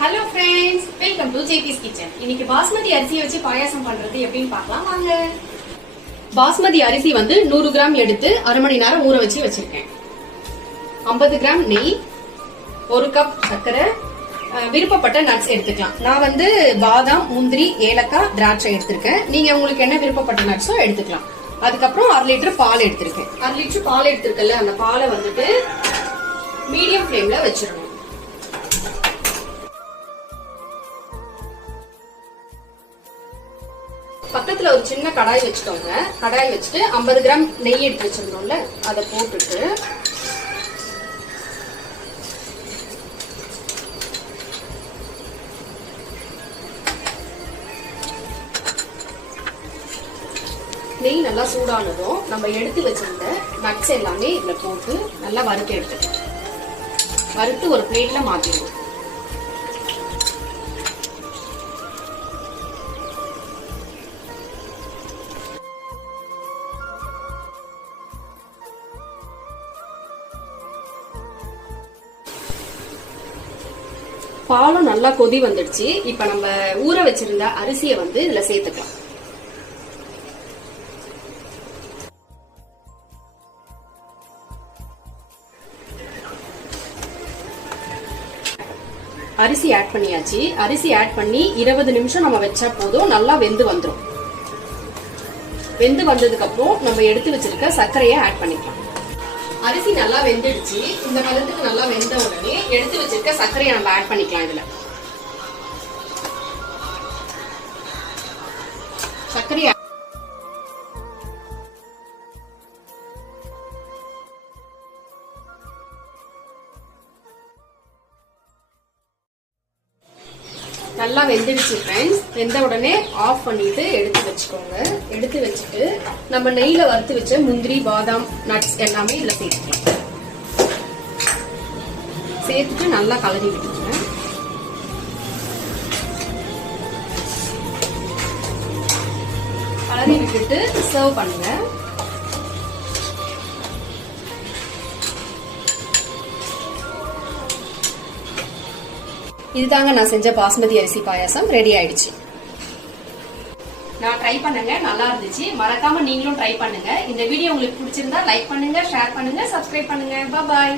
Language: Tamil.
Hello friends, welcome to JB's kitchen. இன்னைக்கு பாஸ்மதி அரிசி வச்சு பாயாசம் பண்றது எப்படின்னு பார்க்கலாம் வாங்க. பாஸ்மதி அரிசி வந்து 100 கிராம் எடுத்து அரை மணி நேரம் ஊற வச்சு வச்சிருக்கேன். 50 கிராம் நெய், 1 கப் சர்க்கரை, விருப்பப்பட்ட நட்ஸ் எடுத்துக்கலாம். நான் வந்து பாதாம், முந்திரி, ஏலக்காய், திராட்சை எடுத்திருக்கேன். நீங்க உங்களுக்கு என்ன விருப்பப்பட்ட நட்ஸோ எடுத்துக்கலாம். அதுக்கப்புறம் 1/2 லிட்டர் பால் எடுத்திருக்கேன். 1/2 லிட்டர் பால் எடுத்திருக்கல, அந்த பாலை வந்துட்டு மீடியம் ஃபிளேம்ல வச்சிடணும். பக்கத்துல ஒரு சின்ன கடாய் வச்சுக்கோங்க. கடாய் வச்சுட்டு 50 கிராம் நெய் எடுத்து வச்சிருந்தோம்ல, அதை போட்டுட்டு நெய் நல்லா சூடானதும் நம்ம எடுத்து வச்சிருந்த நட்ஸ் எல்லாமே இதுல போட்டு நல்லா வறுத்து ஒரு பிளேட்ல மாத்திடுவோம். பாலும் நல்லா கொதி வந்துடுச்சு. இப்ப நம்ம ஊற வச்சிருந்த அரிசியை வந்து இதுல சேர்த்துக்கலாம். அரிசி ஆட் பண்ணியாச்சு. அரிசி ஆட் பண்ணி 20 நிமிஷம் நம்ம வச்சா போதும், நல்லா வெந்து வந்துடும். வெந்து வந்ததுக்கு அப்புறம் நம்ம எடுத்து வச்சிருக்க சர்க்கரையை ஆட் பண்ணிக்கலாம். அரிசி நல்லா வெந்துடுச்சு. இந்த பதத்துக்கு நல்லா வெந்த உடனே எடுத்து வச்சிருக்க சர்க்கரையை நம்ம ஆட் பண்ணிக்கலாம். இதுல சர்க்கரையை நல்லா வெந்துடுச்சு ஃப்ரெண்ட்ஸ். வெந்த உடனே ஆஃப் பண்ணிட்டு எடுத்து வச்சுக்கோங்க. எடுத்து வச்சுட்டு நம்ம நெய்ல வறுத்து வச்ச முந்திரி, பாதாம், நட்ஸ் எல்லாமே இதுல சேர்த்துக்கலாம். சேர்த்துட்டு நல்லா கலரி விட்டுருங்க. கலரி விட்டுட்டு சர்வ் பண்ணுங்க. இதுதாங்க நான் செஞ்ச பாஸ்மதி அரிசி பாயாசம் ரெடி ஆயிடுச்சு. நான் ட்ரை பண்ணுங்க, நல்லா இருந்துச்சு. மறக்காம நீங்களும் ட்ரை பண்ணுங்க. இந்த வீடியோ உங்களுக்கு பிடிச்சிருந்தா லைக் பண்ணுங்க, ஷேர் பண்ணுங்க, சப்ஸ்கிரைப் பண்ணுங்க. பாய்.